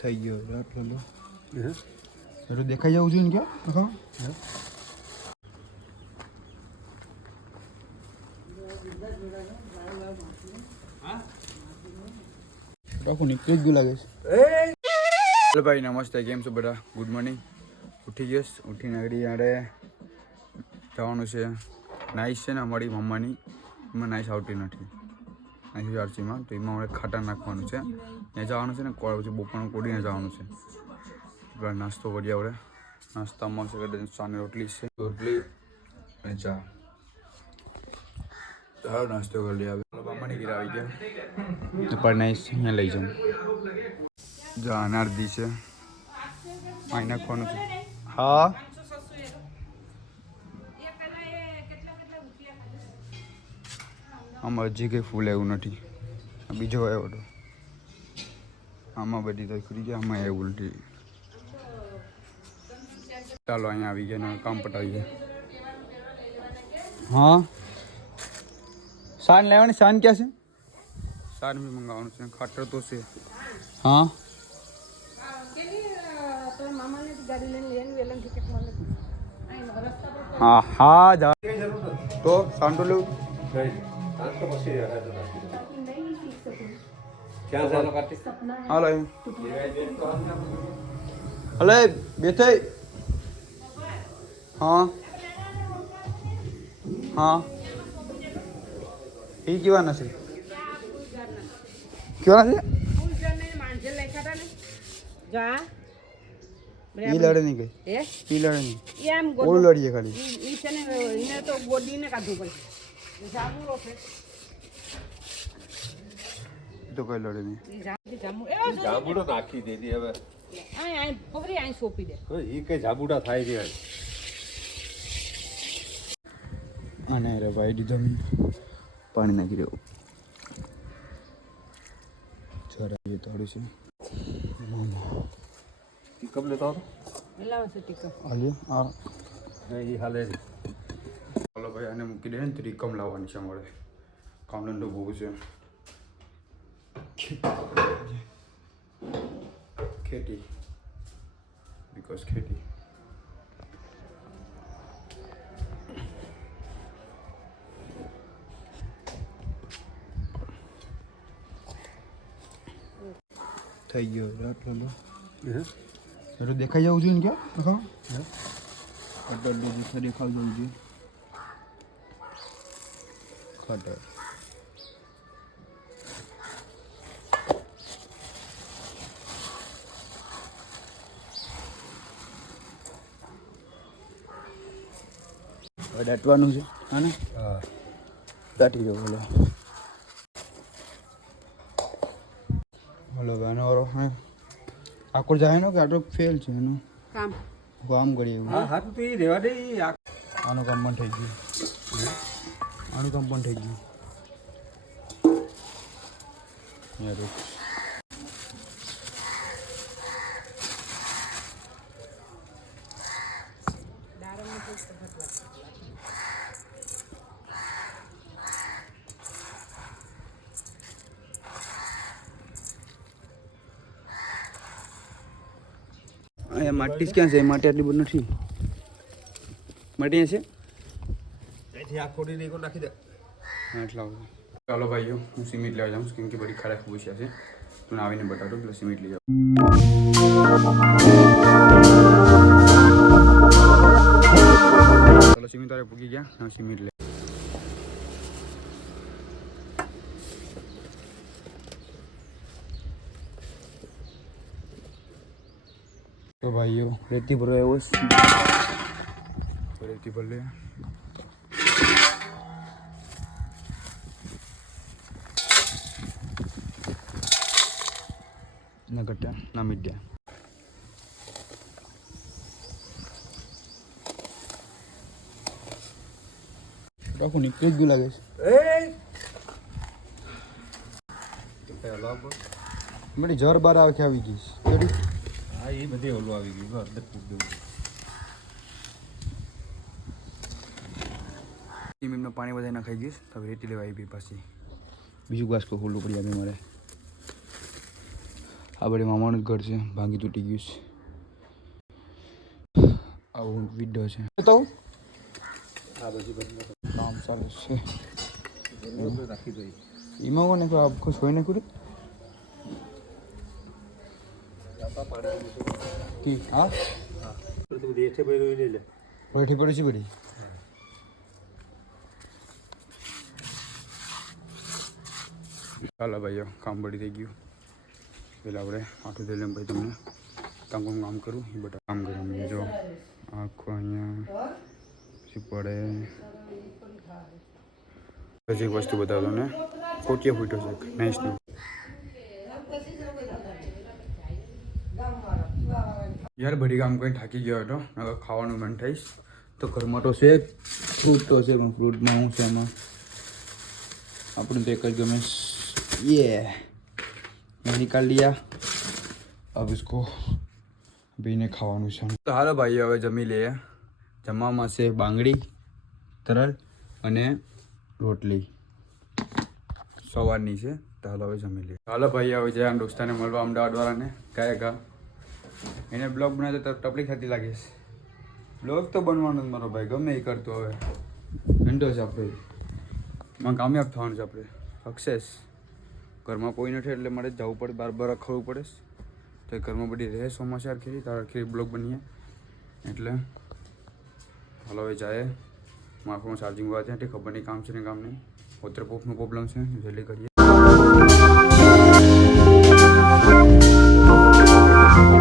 થઈ ગયો આટલો લો એટલું દેખાઈ જવું જોઈએ ને ક્યાં રાખો નીકળી જ ગયું લાગે છે. હેલો ભાઈ નમસ્તે, કેમ છો બધા? Good morning. ઉઠી ગયો, ઉઠીને આગળ યારે જવાનું છે નાઈસ છે ને અમારી મમ્માની, એમાં નાઈસ આવતી નથી નાઈસ આરસીમાં, તો એમાં આપણે ખાટા નાખવાનું છે. ત્યાં જવાનું છે ને પછી બપોરનું કોડીને જવાનું છે. આપણે નાસ્તો કરીએ. આપણે નાસ્તામાં છે સામે રોટલી છે, રોટલી અને ચા. સારો નાસ્તો કરી લઈએ. મમ્માની ઘરે આવી ગયા પણ નાઈસ અહીંયા લઈ જાઉં. જા અનારદી છે અહીં નાખવાનું છે. હા આમાં હજી કંઈ ફૂલ એવું નથી. બીજો આવ્યો હતો, આમાં બધી તો ખરી ગયા, આમાં એવું નથી. ચાલો અહીંયા આવી ગયા, કામ પટાવી ગયા. હા શાન લેવાની. શાન ક્યાં છે? શાન બી મંગાવવાનું છે. ખાટર તો છે. હા હા હા જા તો શાન તો લેવું. હાલો હલે બેઠે. હા હા એ કેવાના છે? કેવાના છે? ઈ લડે નહીં કઈ. ઈ લડે નહીં. ઓલું લડીએ ખાલી. તો બોડીને કાઢવું પડે. તો કઈ લડે નહીં. જાંબુડો નાખી દેતી હવે. સોંપી દે. એ કઈ જાંબુડા થાય છે. અને રે ભાઈ દીધો પાણી નાખી રહ્યો. ચરાવી થોડી છે. ટીકપ લેતો હતો. હાલે આ એ હાલે છે. ચાલો ભાઈ આને મૂકી દે ને ત્રિકમ લાવવાની છે અમારે. કામ ધંધો બહુ છે. ખેતી બીકોઝ ખેતી. થઈ ગયો આટલો લો એટલું દેખાઈ જવું જોઈએ ને ક્યાં ખટર દેખાઈ જવું જોઈએ. ખટર દાટવાનું છે. હા ને દાટી દો. બોલો બોલો આનો વારો હા આકોર જાય ને કે આટલો ફેલ છે એનું કામ કરીએ એવું. હા તો એ રેવા દે. આનું કામ પણ થઈ ગયું. આનું કામ પણ થઈ ગયું. યાર અહીંયા માટી જ ક્યાં છે? માટી આટલી બધું નથી. માટી છે અહીંથી આ ખોડી નહીં નાખી દે. હા એટલા. ચાલો ભાઈઓ હું સિમેન્ટ લેવા જાઉં કેમ કે બધી ખરાબ પૂછ્યા છે. મને આવીને બતાવતો એટલે સિમેન્ટ લઈ જાઉં. ચાલો સિમેન્ટ તારે પૂગી ગયા. હા સિમેન્ટ લે. તો ભાઈઓ રેતી ભરો આવ્યો છે. રેતી ભર લે. ના કટ્ટા ના મીડિયા. રાખો નીકળી જ ગયું લાગે છે. બધી જર બાર આવે કે આવી ગઈ છે. હા એ બધી ઓલું આવી ગયું. અંદર પૂછ દેવું. સિમેન્ટમાં પાણી બધા નાખાઈ ગયું. હવે રેતી લેવા આવી પાછી બીજું ગ્લાસ ખોલવું પડી આવે મારે. આ બધી મામાનું જ ઘર છે, ભાંગી તૂટી ગયું છે. આવું વિડો છે તો આ બધી બંધ કામ ચાલુ છે. રાખી દઈ. એમાં કોને આપકો સોયને કુરી કી હા તું દેઠે ભાઈ રોઈ લે. બેઠી પડી છે બધી. ચાલો ભાઈઓ કામ બળી થઈ ગયું. પેલા આપણે આઠું થઈ લઈને ભાઈ તમને કામ કરું એ બધા કામ કરવાનું. જો આખું અહીંયા પછી પડે પછી એક વસ્તુ બતાવો તમને. કોટિયા ફૂટ્યો છે નાઈસનો. યાર બધી કામ કરીને થાકી ગયો હતો. હવે ખાવાનું મન થઈશ તો ઘરમાં તો છે ફ્રૂટ તો છે પણ ફ્રૂટમાં શું છે એમાં આપણને તો એક જ ગમે. ये निकाल लिया. अब इसको बीने ખાવાનું છે. તો હાલો ભાઈ હવે જમી લઈએ. જમવામાં છે બાંગડી તરલ અને રોટલી સવારની છે. તો હાલો હવે જમી લઈએ. હાલો ભાઈ હવે જયા દોસ્તાને મળવા અમદાવાદવાળાને ગયા એને બ્લોગ બનાવતો તો તકલીફ થતી લાગે છે. બ્લોગ તો બનવાનો જ મારો ભાઈ ગમે એ કરતો. હવે ઘંટો છે આપણે માં કામયાબ થવાનું છે. આપણે સક્સેસ. ઘરમાં કોઈ નથી એટલે મારે જવું પડે, બાર રખડવું પડે. તો ઘરમાં બધી રહે સોમાચાર ખીરી તારા ખીરી બ્લોગ બનીએ એટલે હાલો હવે જાય. મારા ફોનમાં ચાર્જિંગ વાત છે ખબર નહીં કામ છે ને કામ નહીં. વોટરપ્રૂફનો પ્રોબ્લેમ છે જલ્દી કરીએ.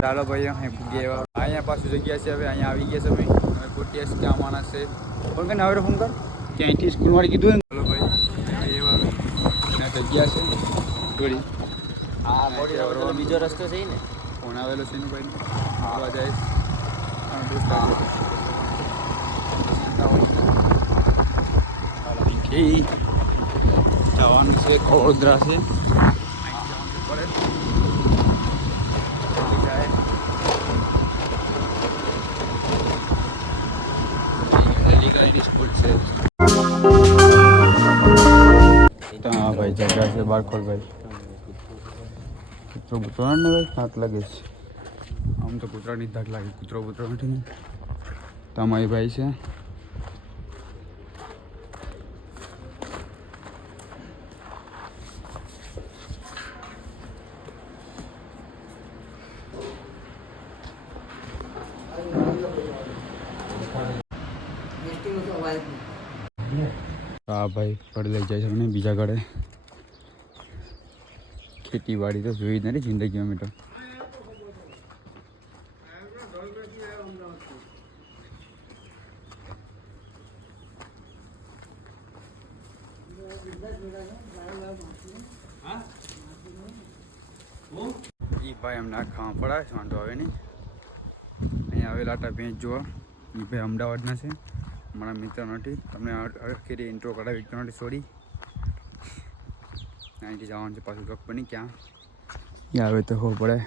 ચાલો ભાઈ અહીં પૂગી આવ્યા. અહીંયા પાછું જગ્યા છે. હવે અહીંયા આવી ગયા છે ભાઈ. હવે ગોટિયા ક્યાં માણસ છે ફોન કરીને હવે ફોન કર ક્યાંયથી સ્કૂલવાળી કીધું ને. ચાલો ભાઈ એવા જગ્યા છે થોડી. હા બીજો રસ્તો છે ને ફોન આવેલો છે ને ભાઈ આવવા જાય જવાનું છે વડોદરા છે. સ્કૂલ છે હા ભાઈ જગ્યા છે બારખોલ ભાઈ. કૂતરો બૂતરો ને ભાઈ થાક લાગે છે. આમ તો કૂતરાની થાક લાગે. કૂતરો બૂતરો નથી ને તમારી ભાઈ છે. હા ભાઈ ફળ લઈ જાય છે ને બીજા ઘરે. ખેતીવાડી તો જોઈ જ નથી જિંદગીમાં મેં તો. એ ભાઈ અમને ખાવા પડાવે છે વાંધો આવે નહીં. અહીંયા આવેલા હતા ભેંસ જોવા. એ ભાઈ અમદાવાદના છે મારા મિત્ર નથી. તમને અડખેરી ઇન્ટ્રો કરાવી તો નથી સોરી. અહીંથી જવાનું છે પાછું ગપ બની ક્યાં આવે તો ખબર પડે.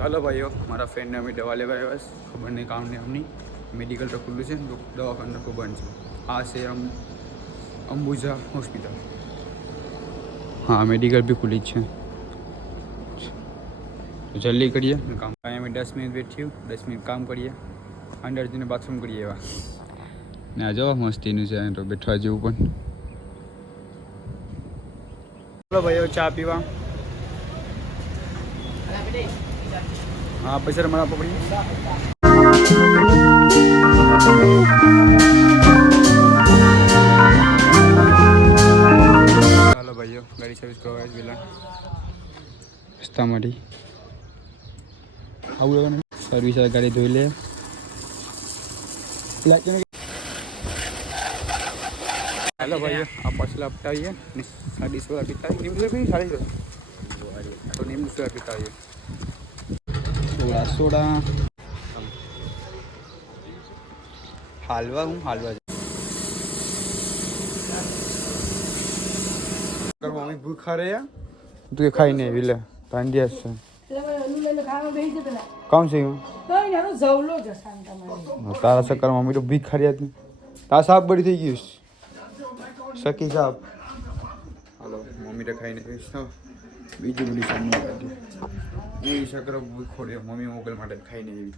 ચાલો ભાઈઓ મારા ફ્રેન્ડને અમે દવા લેવા આવ્યા છે. ખબર નહીં કામ નહીં અમની. મેડિકલ તો ખુલ્લું છે દવાખાનું તો બંધ છે. આ છે અંબુજા હોસ્પિટલ. હા મેડિકલ બી ખુલ્લી જ છે. તો જલ્દી કરીએ કામ. અહીંયા અમે 10 મિનિટ વેટ થયું. 10 મિનિટ કામ કરીએ. અંદર જઈને બાથરૂમ કરીએ એવા. ને આ જો મસ્તીનું છે તો બેઠવા જેવું પણ. ચાલો ભાઈઓ ચા પીવા. હા પૈસા મારા પકડી. ચાલો ભાઈઓ ગાડી સર્વિસ કરવા પેલા રસ્તામાંથી આવું સર્વિસ ગાડી ધોઈ લે. ચાલો ભાઈઓ આ પાછળ આપતાવીએ ને 150 પીતા નીમડું સાડી તો નીમડું પીતા આવીએ. સોડા હાલવા મમ્મી ભૂખા રહ્યા તું એ ખાઈ નહીં વિલે ભાંડિયા છે. કામ છે એમાં? કઈ એનો જવલો જ શાંતામાં તારા ચક્કરમાં મમ્મી તો ભીખારી હતી. તારા સાપ બળી થઈ ગયું છે. સકી સાપ. હાલો મમ્મી તો ખાઈને કહીશ તો બીજી બધી સામનું કાઢી એ ચક્કર ખોડે મમ્મી મોકલ માટે ખાઈને એવી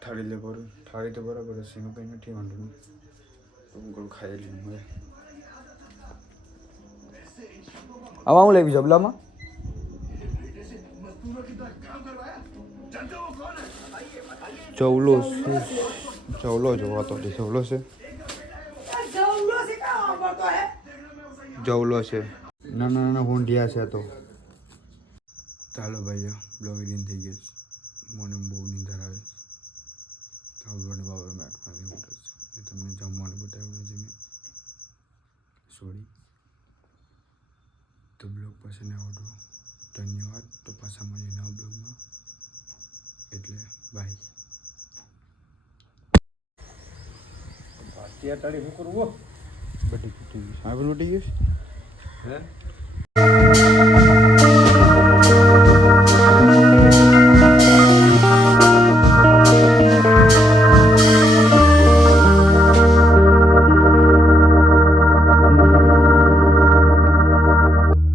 થાળી લે બરું થાળી તો બરાબર હશે એનું કંઈ નથી વાંધો નહીં તો હું કહું ખાઈ લઉં હવે આમાં હું લેવી જબલામાં ચવલો છે ચવલો જોવા તો ચવલો છે જવલો છે નાના નાના હોંડિયા છે તો ચાલો ભાઈ બ્લોગ એડિંગ થઈ ગયો છે મને બહુ નીંદર આવે છે બાબર મેટમાં તમને જમવાનું બતાવ્યું છે મેં સોરી તો બ્લોગ પસંદ આવતો ધન્યવાદ તો પાછા મળીએ નવા બ્લોગમાં એટલે બાય અત્યારે તાળી શું કરવું બધી તૂટી ગયું સાહેબ તૂટી ગયું હે